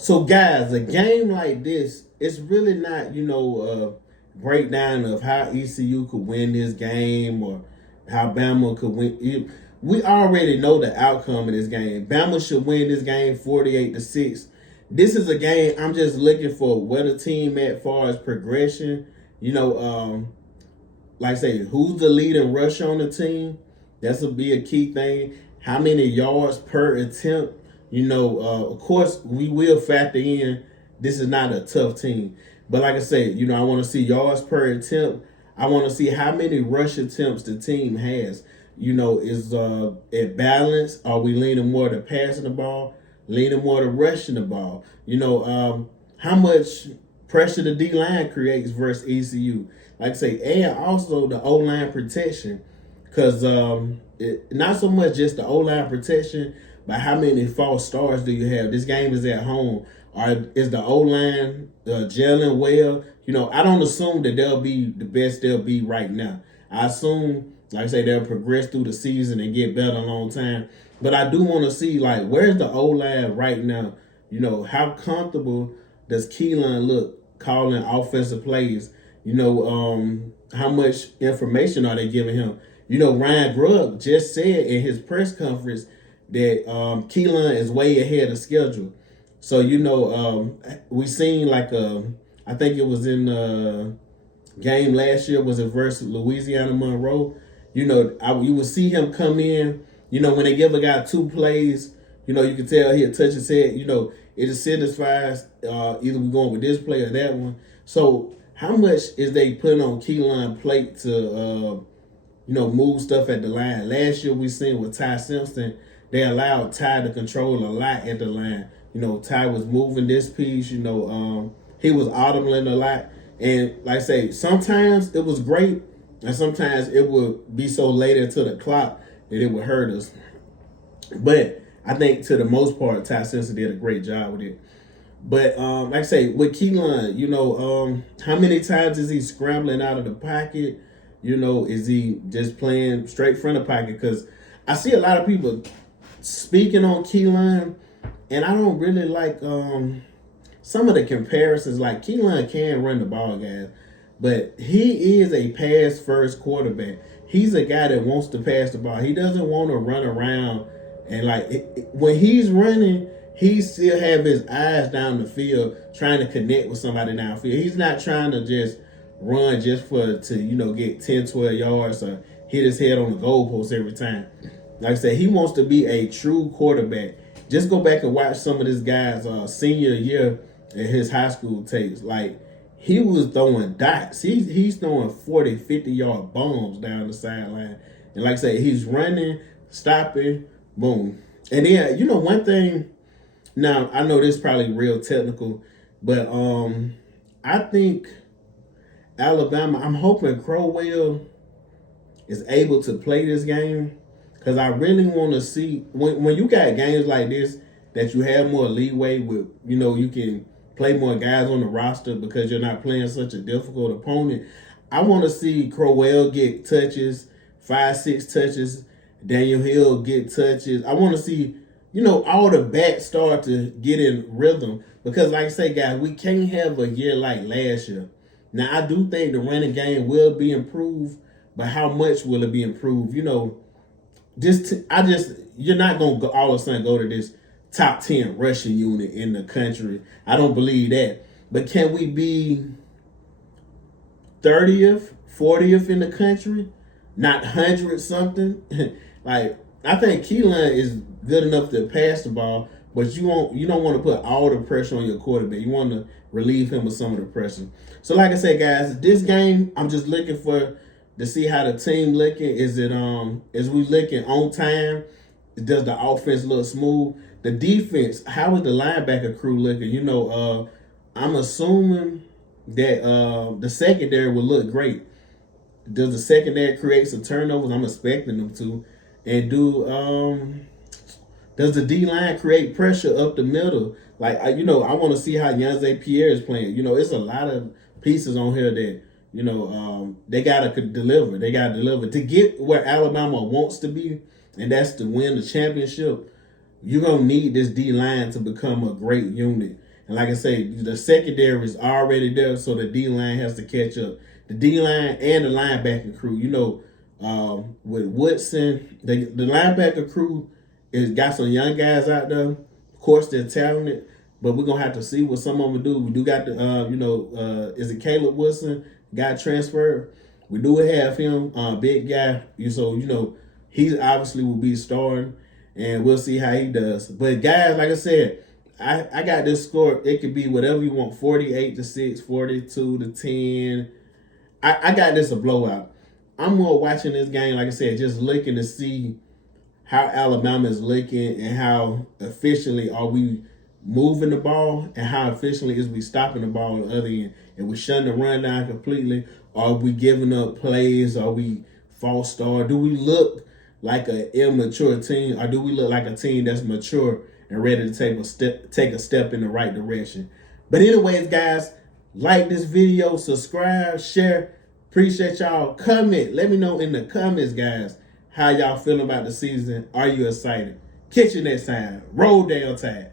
So, guys, a game like this, it's really not, a breakdown of how ECU could win this game or how Bama could win. We already know the outcome of this game. Bama should win this game 48-6. This is a game I'm just looking for where the team at far as progression. You know, like I say, who's the leading rush on the team? That's will be a key thing. How many yards per attempt? Of course, we will factor in this is not a tough team. But like I said, I want to see yards per attempt. I want to see how many rush attempts the team has. Is it balanced? Are we leaning more to passing the ball, leaning more to rushing the ball? How much pressure the D line creates versus ECU. Like I say, and also the O line protection, because not so much just the O line protection, but how many false starts do you have? This game is at home. Is the O line gelling well? I don't assume that they'll be the best they'll be right now. I assume, like I say, they'll progress through the season and get better a long time. But I do want to see, like, where's the O line right now? How comfortable does Keelan look calling offensive plays? How much information are they giving him? Ryan Grubb just said in his press conference that Keelan is way ahead of schedule. So, we seen I think it was in game last year, was it versus Louisiana Monroe? You would see him come in, when they give a guy two plays, you can tell he'll touch his head, it satisfies either we're going with this play or that one. So how much is they putting on Keelan plate to, move stuff at the line? Last year we seen with Ty Simpson, they allowed Ty to control a lot at the line. Ty was moving this piece, he was audibling a lot. And like I say, sometimes it was great, and sometimes it would be so late into the clock that it would hurt us. But I think to the most part, Ty Simpson did a great job with it. But like I say, with Keelan, how many times is he scrambling out of the pocket? Is he just playing straight front of pocket? Because I see a lot of people speaking on Keelan, and I don't really like some of the comparisons. Like, Keelan can run the ball, guys, but he is a pass-first quarterback. He's a guy that wants to pass the ball. He doesn't want to run around. And when he's running, he still have his eyes down the field trying to connect with somebody downfield. He's not trying to just run just to get 10, 12 yards or hit his head on the goalpost every time. Like I said, he wants to be a true quarterback. Just go back and watch some of this guy's senior year in his high school tapes. Like, he was throwing dots. He's throwing 40, 50-yard bombs down the sideline. And like I said, he's running, stopping, boom. And then, one thing, now I know this is probably real technical, but I think Alabama, I'm hoping Crowell is able to play this game, because I really want to see, when you got games like this, that you have more leeway with, you can play more guys on the roster because you're not playing such a difficult opponent. I want to see Crowell get touches, 5, 6 touches. Daniel Hill get touches. I want to see, all the backs start to get in rhythm. Because like I say, guys, we can't have a year like last year. Now, I do think the running game will be improved, but how much will it be improved? You're not going to all of a sudden go to this top 10 rushing unit in the country. I don't believe that. But can we be 30th, 40th in the country? Not 100 something? Like, I think Keelan is good enough to pass the ball, but you don't want to put all the pressure on your quarterback. You want to relieve him of some of the pressure. So like I said, guys, this game, I'm just looking to see how the team looking. Is we looking on time? Does the offense look smooth? The defense, how is the linebacker crew looking? I'm assuming that the secondary will look great. Does the secondary create some turnovers? I'm expecting them to. And does the D-line create pressure up the middle? Like, I want to see how Yanze Pierre is playing. It's a lot of pieces on here that, they got to deliver. They got to deliver. To get where Alabama wants to be, and that's to win the championship, you're going to need this D-line to become a great unit. And like I say, the secondary is already there, so the D-line has to catch up. The D-line and the linebacker crew, with Woodson, the linebacker crew is got some young guys out there. Of course, they're talented, but we're gonna have to see what some of them do. We do got the, is it Caleb Woodson got transferred? We do have him, big guy. So he obviously will be starting, and we'll see how he does. But guys, like I said, I got this score. It could be whatever you want: 48-6, 42-10. I got this a blowout. I'm more watching this game, like I said, just looking to see how Alabama is looking and how efficiently are we moving the ball and how efficiently is we stopping the ball on the other end. And we shutting the run down completely. Are we giving up plays? Are we false start? Do we look like an immature team, or do we look like a team that's mature and ready to take a step in the right direction? But anyways, guys, like this video, subscribe, share. Appreciate y'all. Comment. Let me know in the comments, guys, how y'all feeling about the season. Are you excited? Catch you next time. Roll down Tide.